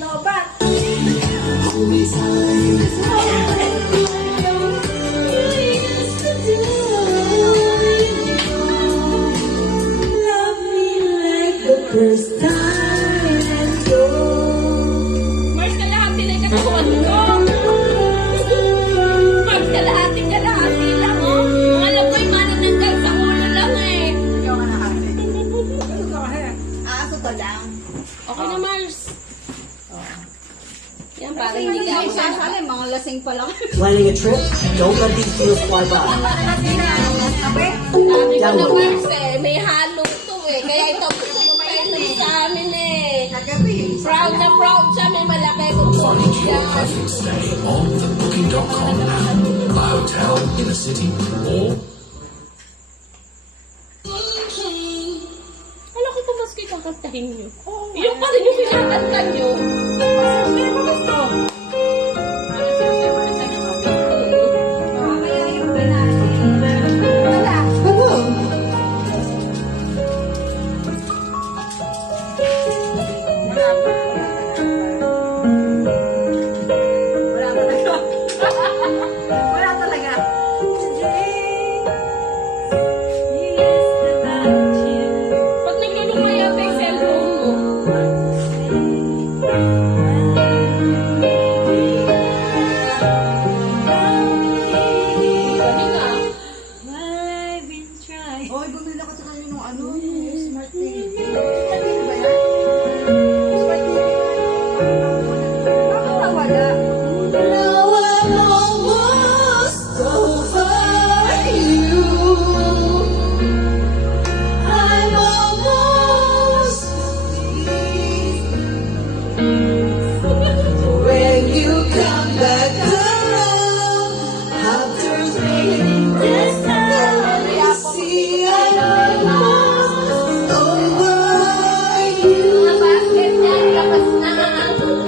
Lobat. First time and go. Mars, kalahati na yung katawan ko. Mars, kalahati lang, oh. Ang alam ko yung manananggal sa ulo lang, eh. Ikaw ka nakakit. Ano ka kasi? Aso ko lang. Okay na, Mars. Yan, parang Kasi hindi hindi ka ako ako sasali. Mga lasing pa lang. Planning a trip? Don't let these deals fly by. Sabi Sabi ko na, Download. Mars, eh. May halo to, eh. Kaya ito, ito sa amin, eh. Kagabi. Proud na proud siya. May malaki kong tubig yan. Perfect stay on the booking.com app, a hotel in a city, or Alam ko, tumas kayo kakantahin nyo. Yung pa rin yung kinakanta nyo. Kasi mo gusto.